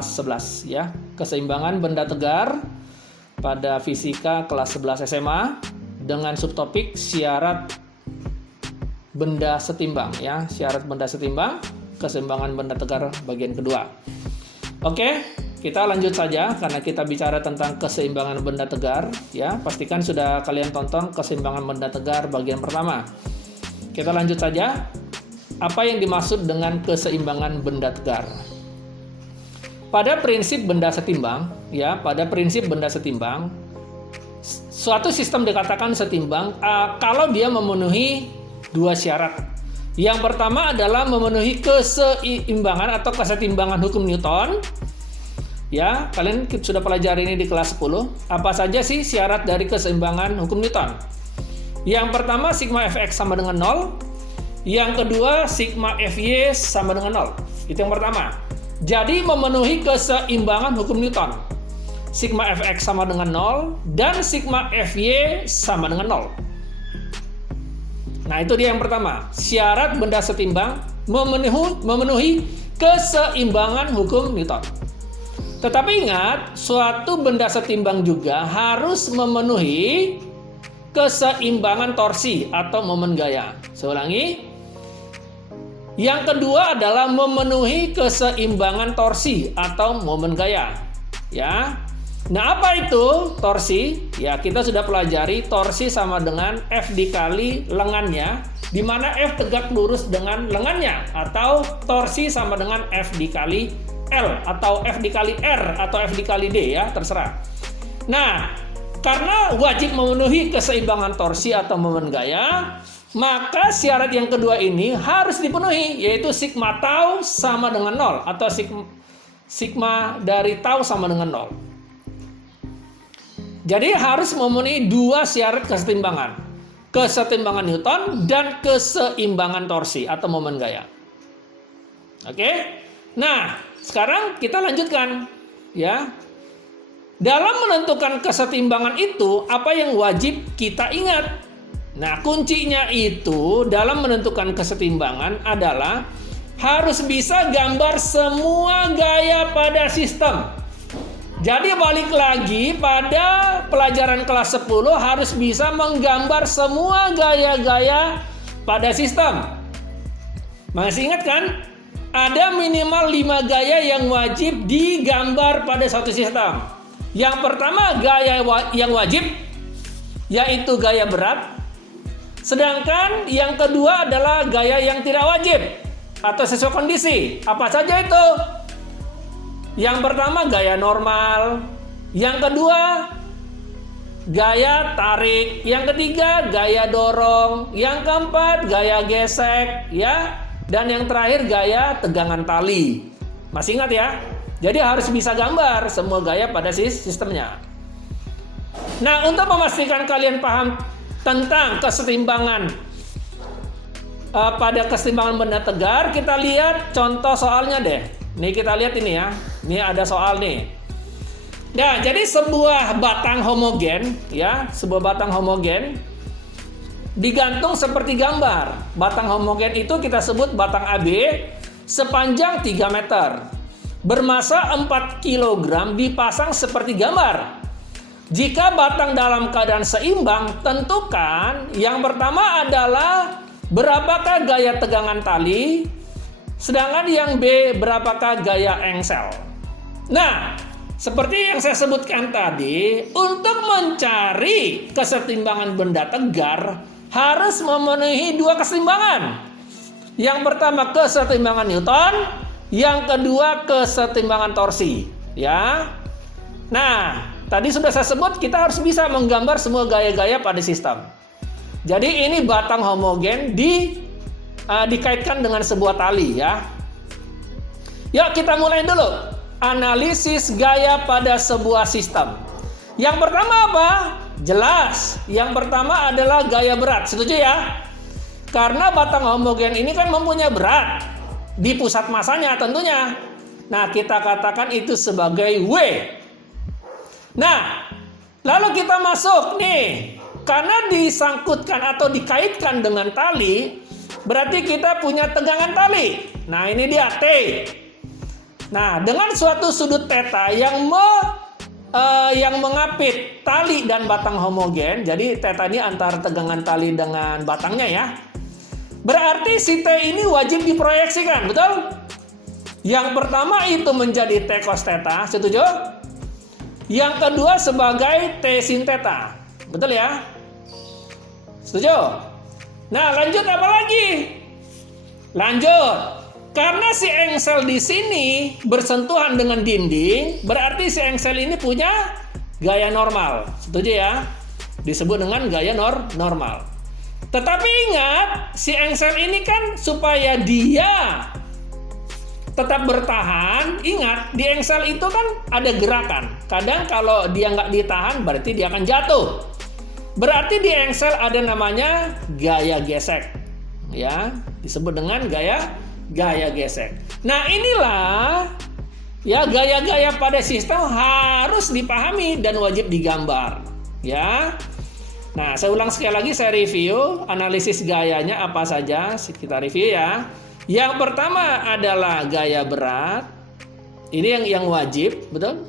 kelas 11 ya. Keseimbangan benda tegar pada fisika kelas 11 SMA dengan subtopik syarat benda setimbang ya. Syarat benda setimbang, keseimbangan benda tegar bagian kedua. Oke, kita lanjut saja karena kita bicara tentang keseimbangan benda tegar ya. Pastikan sudah kalian tonton keseimbangan benda tegar bagian pertama. Kita lanjut saja. Apa yang dimaksud dengan keseimbangan benda tegar? Pada prinsip benda setimbang, ya, pada prinsip benda setimbang, suatu sistem dikatakan setimbang kalau dia memenuhi dua syarat. Yang pertama adalah memenuhi keseimbangan atau kesetimbangan hukum Newton. Ya, kalian sudah pelajari ini di kelas 10. Apa saja sih syarat dari keseimbangan hukum Newton? Yang pertama, sigma Fx sama dengan 0. Yang kedua, sigma Fy sama dengan 0. Itu yang pertama. Jadi memenuhi keseimbangan hukum Newton. Sigma Fx sama dengan 0 dan sigma Fy sama dengan 0. Nah, itu dia yang pertama. Syarat benda setimbang memenuhi keseimbangan hukum Newton. Tetapi ingat, suatu benda setimbang juga harus memenuhi keseimbangan torsi atau momen gaya. Saya ulangi. Yang kedua adalah memenuhi keseimbangan torsi atau momen gaya. Ya. Nah, apa itu torsi? Ya, kita sudah pelajari torsi sama dengan F dikali lengannya, di mana F tegak lurus dengan lengannya, atau torsi sama dengan F dikali L, atau F dikali R, atau F dikali D, ya, terserah. Nah, karena wajib memenuhi keseimbangan torsi atau momen gaya, maka syarat yang kedua ini harus dipenuhi, yaitu sigma tau sama dengan 0, atau sigma dari tau sama dengan 0. Jadi harus memenuhi dua syarat kesetimbangan. Kesetimbangan Newton dan keseimbangan torsi atau momen gaya. Oke? Nah, sekarang kita lanjutkan. Ya. Dalam menentukan kesetimbangan itu, apa yang wajib kita ingat? Nah, kuncinya itu dalam menentukan kesetimbangan adalah harus bisa gambar semua gaya pada sistem. Jadi balik lagi pada pelajaran kelas 10 harus bisa menggambar semua gaya-gaya pada sistem. Masih ingat kan? Ada minimal 5 gaya yang wajib digambar pada suatu sistem. Yang pertama gaya yang wajib, yaitu gaya berat. Sedangkan yang kedua adalah gaya yang tidak wajib atau sesuai kondisi. Apa saja itu? Yang pertama gaya normal, yang kedua gaya tarik, yang ketiga gaya dorong, yang keempat gaya gesek, ya, dan yang terakhir gaya tegangan tali. Masih ingat ya? Jadi harus bisa gambar semua gaya pada sistemnya. Nah, untuk memastikan kalian paham tentang kesetimbangan pada kesetimbangan benda tegar, kita lihat contoh soalnya deh. Nih kita lihat ini ya. Ini ada soal nih. Nah, jadi sebuah batang homogen, ya, sebuah batang homogen digantung seperti gambar. Batang homogen itu kita sebut batang AB sepanjang 3 meter. Bermasa 4 kg dipasang seperti gambar. Jika batang dalam keadaan seimbang, tentukan yang pertama adalah berapakah gaya tegangan tali, sedangkan yang B berapakah gaya engsel. Nah, seperti yang saya sebutkan tadi, untuk mencari kesetimbangan benda tegar harus memenuhi dua kesetimbangan. Yang pertama kesetimbangan Newton, yang kedua kesetimbangan torsi, ya. Nah, tadi sudah saya sebut kita harus bisa menggambar semua gaya-gaya pada sistem. Jadi ini batang homogen dikaitkan dengan sebuah tali, ya. Yuk kita mulai dulu. Analisis gaya pada sebuah sistem. Yang pertama apa? Jelas. Yang pertama adalah gaya berat. Setuju ya? Karena batang homogen ini kan mempunyai berat di pusat masanya tentunya. Nah, kita katakan itu sebagai W. Nah, lalu kita masuk nih. Karena disangkutkan atau dikaitkan dengan tali, berarti kita punya tegangan tali. Nah, ini dia T. Nah, dengan suatu sudut theta yang mengapit tali dan batang homogen, jadi theta ini antara tegangan tali dengan batangnya ya. Berarti si T ini wajib diproyeksikan, betul? Yang pertama itu menjadi T cos theta, setuju? Yang kedua sebagai T sin theta, betul ya? Setuju? Nah, lanjut apa lagi? Lanjut. Karena si engsel di sini bersentuhan dengan dinding, berarti si engsel ini punya gaya normal. Setuju ya? Disebut dengan gaya normal. Tetapi ingat, si engsel ini kan supaya dia tetap bertahan, ingat, di engsel itu kan ada gerakan. Kadang kalau dia nggak ditahan, berarti dia akan jatuh. Berarti di engsel ada namanya gaya gesek. Ya, disebut dengan gaya gesek. Nah, inilah ya gaya-gaya pada sistem harus dipahami dan wajib digambar. Ya. Nah, saya ulang sekali lagi, saya review analisis gayanya apa saja, kita review ya. Yang pertama adalah gaya berat. Ini yang wajib, betul?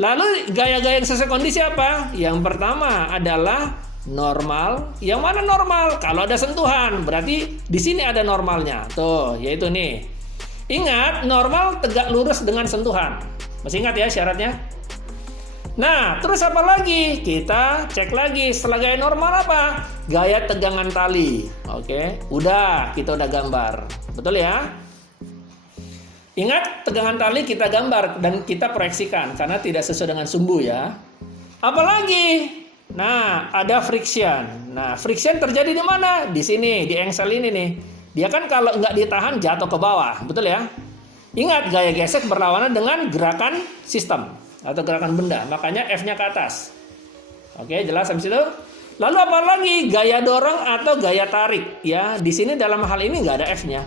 Lalu gaya-gaya yang sesuai kondisi apa? Yang pertama adalah normal. Yang mana normal? Kalau ada sentuhan, berarti di sini ada normalnya. Tuh, yaitu nih. Ingat, normal tegak lurus dengan sentuhan. Masih ingat ya syaratnya? Nah, terus apa lagi? Kita cek lagi setelah gaya normal apa? Gaya tegangan tali. Oke, kita udah gambar. Betul ya? Ingat, tegangan tali kita gambar dan kita proyeksikan karena tidak sesuai dengan sumbu ya. Apalagi? Nah, ada friction. Nah, friction terjadi di mana? Di sini, di engsel ini nih. Dia kan kalau nggak ditahan jatuh ke bawah, betul ya? Ingat, gaya gesek berlawanan dengan gerakan sistem atau gerakan benda. Makanya F-nya ke atas. Oke, jelas sampai situ? Lalu apa lagi? Gaya dorong atau gaya tarik. Ya, di sini dalam hal ini nggak ada F-nya.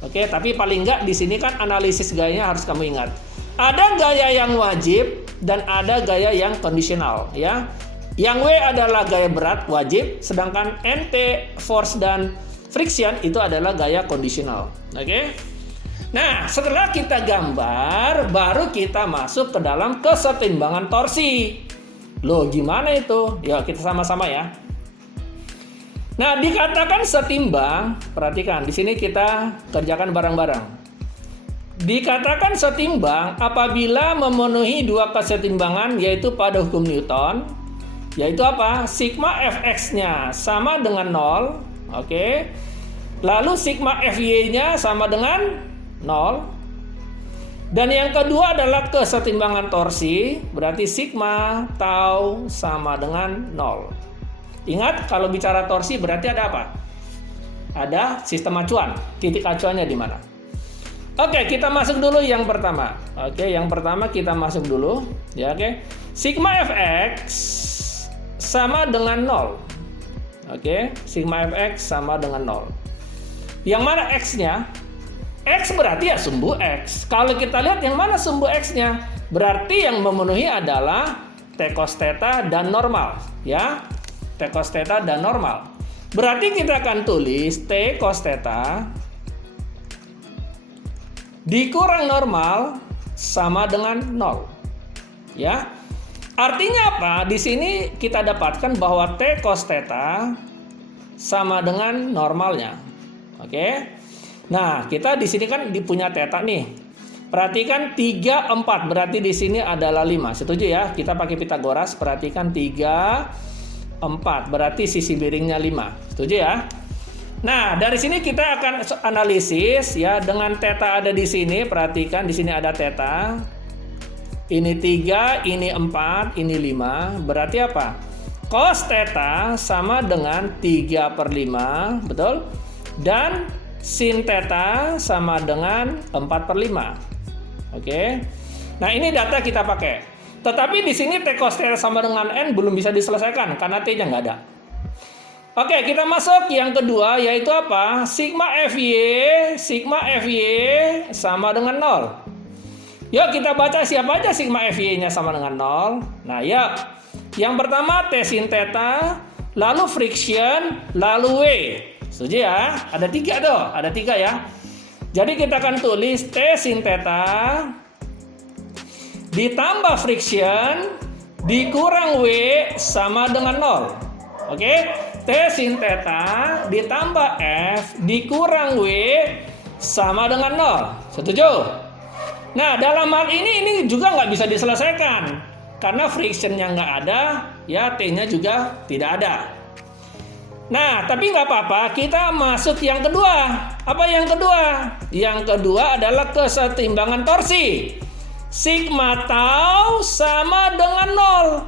Oke, tapi paling nggak di sini kan analisis gayanya harus kamu ingat. Ada gaya yang wajib dan ada gaya yang kondisional. Ya. Yang W adalah gaya berat wajib, sedangkan NT, force dan friction itu adalah gaya kondisional. Oke? Nah, setelah kita gambar, baru kita masuk ke dalam kesetimbangan torsi. Loh, gimana itu? Ya, kita sama-sama ya. Nah, dikatakan setimbang, perhatikan, di sini kita kerjakan bareng-bareng. Dikatakan setimbang apabila memenuhi dua kesetimbangan, yaitu pada hukum Newton, yaitu apa? Sigma Fx-nya sama dengan 0, oke. Lalu sigma Fy-nya sama dengan 0. Dan yang kedua adalah kesetimbangan torsi, berarti sigma tau sama dengan 0. Ingat, kalau bicara torsi berarti ada apa? Ada sistem acuan. Titik acuannya di mana? Oke, kita masuk dulu yang pertama. Oke, yang pertama kita masuk dulu, ya oke. Sigma Fx sama dengan 0. Oke, sigma Fx sama dengan 0. Yang mana X-nya? X berarti ya sumbu X. Kalau kita lihat yang mana sumbu X-nya? Berarti yang memenuhi adalah T cos theta dan normal. Ya, T cos theta dan normal. Berarti kita akan tulis T cos theta dikurang normal sama dengan 0. Ya. Artinya apa? Di sini kita dapatkan bahwa T cos theta sama dengan normalnya. Oke. Nah, kita di sini kan punya theta nih. Perhatikan 3, 4. Berarti di sini adalah 5. Setuju ya? Kita pakai Pitagoras. Perhatikan 3, 4. Berarti sisi miringnya 5. Setuju ya? Nah, dari sini kita akan analisis ya dengan theta ada di sini. Perhatikan di sini ada theta. Ini 3, ini 4, ini 5. Berarti apa? Cos theta sama dengan 3/5, betul? Dan sin theta sama dengan 4/5. Oke. Nah, ini data kita pakai. Tetapi di sini T cos theta sama dengan N belum bisa diselesaikan karena T-nya nggak ada. Oke, kita masuk yang kedua, yaitu apa? Sigma Fy sama dengan 0. Yuk kita baca siapa aja sigma Fy-nya sama dengan 0. Nah, ya. Yang pertama T sin theta, lalu friction, lalu W. Setuju ya? Ada 3 tuh, ada 3 ya. Jadi kita akan tulis T sin theta ditambah friction dikurang W sama dengan 0. Oke? T sin theta ditambah F dikurang W sama dengan 0. Setuju? Nah, dalam hal ini juga nggak bisa diselesaikan. Karena frictionnya nggak ada, ya T-nya juga tidak ada. Nah, tapi nggak apa-apa, kita masuk yang kedua. Apa yang kedua? Yang kedua adalah kesetimbangan torsi. Sigma tau sama dengan 0.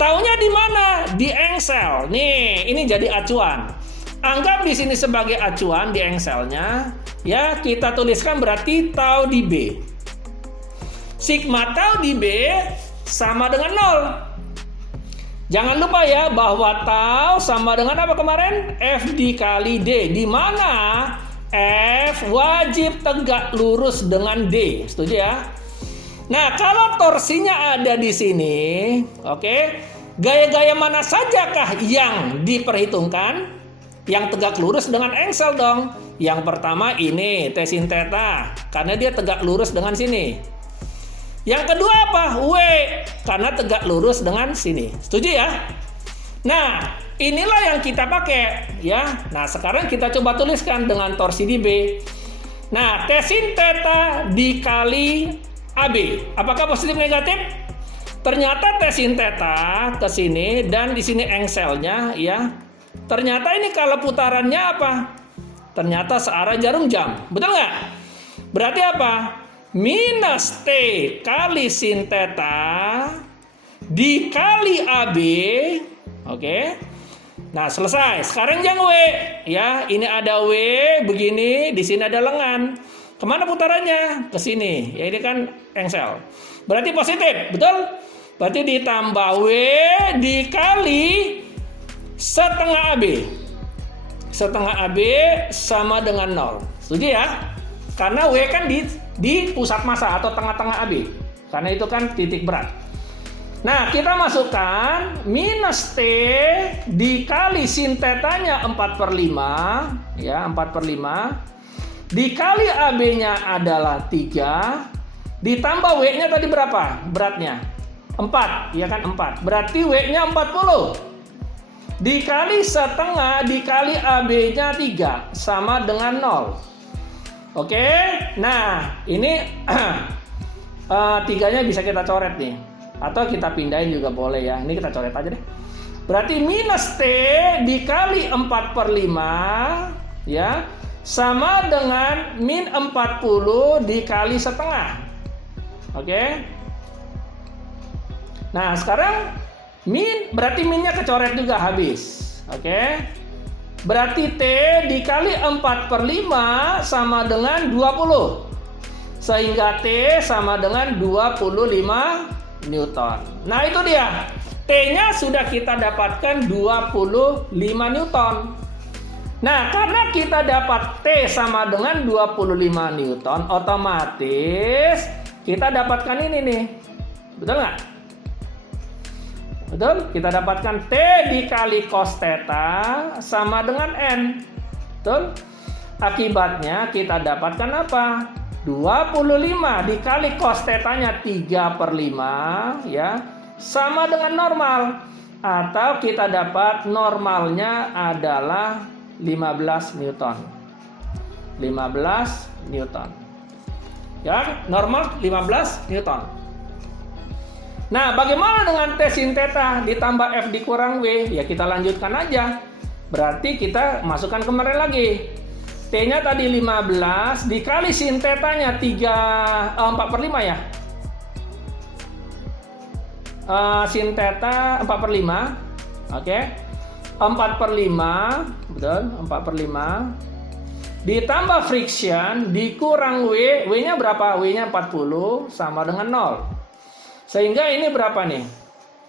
Taunya di mana? Di engsel. Nih, ini jadi acuan. Anggap di sini sebagai acuan di engselnya. Ya, kita tuliskan berarti tau di B. Sigma tau di B sama dengan 0. Jangan lupa ya bahwa tau sama dengan apa kemarin? F dikali D. Di mana F wajib tegak lurus dengan D. Setuju ya? Nah, kalau torsinya ada di sini, oke, gaya-gaya mana sajakah yang diperhitungkan? Yang tegak lurus dengan engsel dong. Yang pertama ini T sin theta, karena dia tegak lurus dengan sini. Yang kedua apa? W, karena tegak lurus dengan sini. Setuju ya? Nah, inilah yang kita pakai ya. Nah, sekarang kita coba tuliskan dengan torsi di B. Nah, T sin theta dikali AB. Apakah positif negatif? Ternyata T sin theta ke sini dan di sini engselnya ya. Ternyata ini kalau putarannya apa? Ternyata searah jarum jam. Betul nggak? Berarti apa? Minus T kali sin theta dikali AB. Oke. Nah, selesai. Sekarang yang W. Ya, ini ada W begini, di sini ada lengan. Kemana putarannya? Ke sini. Ya, ini kan engsel. Berarti positif, betul? Berarti ditambah W dikali setengah AB. Setengah AB sama dengan 0. Setuju ya? Karena W kan di pusat massa atau tengah-tengah AB. Karena itu kan titik berat. Nah, kita masukkan minus T dikali sin theta-nya 4/5. Ya, 4/5. Dikali AB-nya adalah 3. Ditambah W-nya tadi berapa? Beratnya? 4. Ya kan 4. Berarti W-nya 40. Dikali setengah dikali AB-nya 3. Sama dengan 0. Oke, nah ini tiganya bisa kita coret nih, atau kita pindahin juga boleh ya. Ini kita coret aja deh. Berarti minus T dikali 4/5 ya sama dengan min 40 dikali setengah. Oke. Nah sekarang berarti minnya kecoret juga habis. Oke. Berarti T dikali 4/5 sama dengan 20. Sehingga T sama dengan 25 Newton. Nah itu dia. T-nya sudah kita dapatkan 25 Newton. Nah karena kita dapat T sama dengan 25 Newton, otomatis kita dapatkan ini nih. Betul nggak? Betul? Kita dapatkan T dikali cos theta sama dengan N. Betul? Akibatnya kita dapatkan apa? 25 dikali cos theta-nya 3/5 ya, sama dengan normal. Atau kita dapat normalnya adalah 15 Newton. 15 Newton. Ya, normal 15 Newton. Nah, bagaimana dengan T sin theta ditambah F dikurang W? Ya, kita lanjutkan aja. Berarti kita masukkan kemarin lagi. T-nya tadi 15 dikali sin theta-nya 4/5 ya. Sin theta 4/5. Oke. 4/5, betul? 4/5 ditambah friction dikurang W. W-nya berapa? W-nya 40 sama dengan 0. Sehingga ini berapa nih?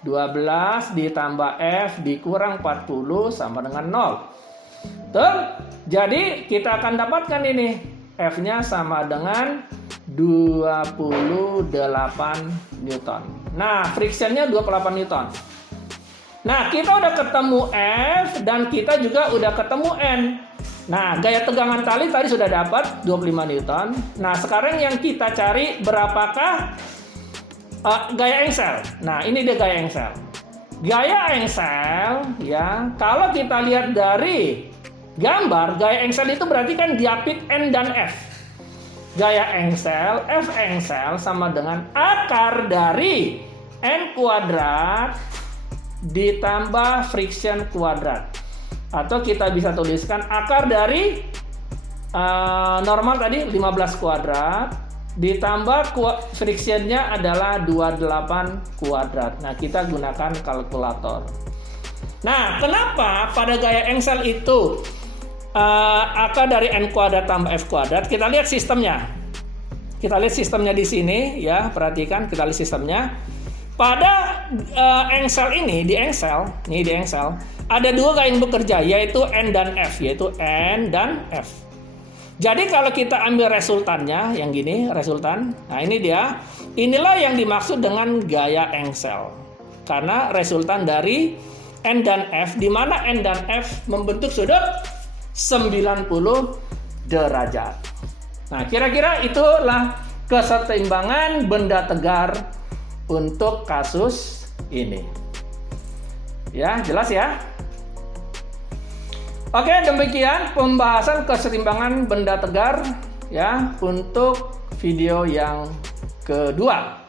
12 ditambah F dikurang 40 sama dengan 0. Betul? Jadi kita akan dapatkan ini. F-nya sama dengan 28 Newton. Nah, frictionnya 28 Newton. Nah, kita udah ketemu F dan kita juga udah ketemu N. Nah, gaya tegangan tali tadi sudah dapat 25 Newton. Nah, sekarang yang kita cari berapakah gaya engsel. Nah, ini dia gaya engsel. Gaya engsel, ya, kalau kita lihat dari gambar, gaya engsel itu berarti kan diapit N dan F. Gaya engsel, F engsel sama dengan akar dari N kuadrat ditambah friction kuadrat. Atau kita bisa tuliskan akar dari normal tadi 15 kuadrat ditambah frictionnya adalah 28 kuadrat. Nah, kita gunakan kalkulator. Nah, kenapa pada gaya engsel itu akar dari N kuadrat tambah F kuadrat? Kita lihat sistemnya. Kita lihat sistemnya di sini, ya, perhatikan, kita lihat sistemnya. Pada engsel ini, di engsel ada dua gaya yang bekerja, yaitu N dan F, yaitu N dan F. Jadi kalau kita ambil resultannya, yang gini, resultan, nah ini dia, inilah yang dimaksud dengan gaya engsel. Karena resultan dari N dan F, di mana N dan F membentuk sudut 90 derajat. Nah, kira-kira itulah kesetimbangan benda tegar untuk kasus ini. Ya, jelas ya? Oke, demikian pembahasan kesetimbangan benda tegar ya untuk video yang kedua.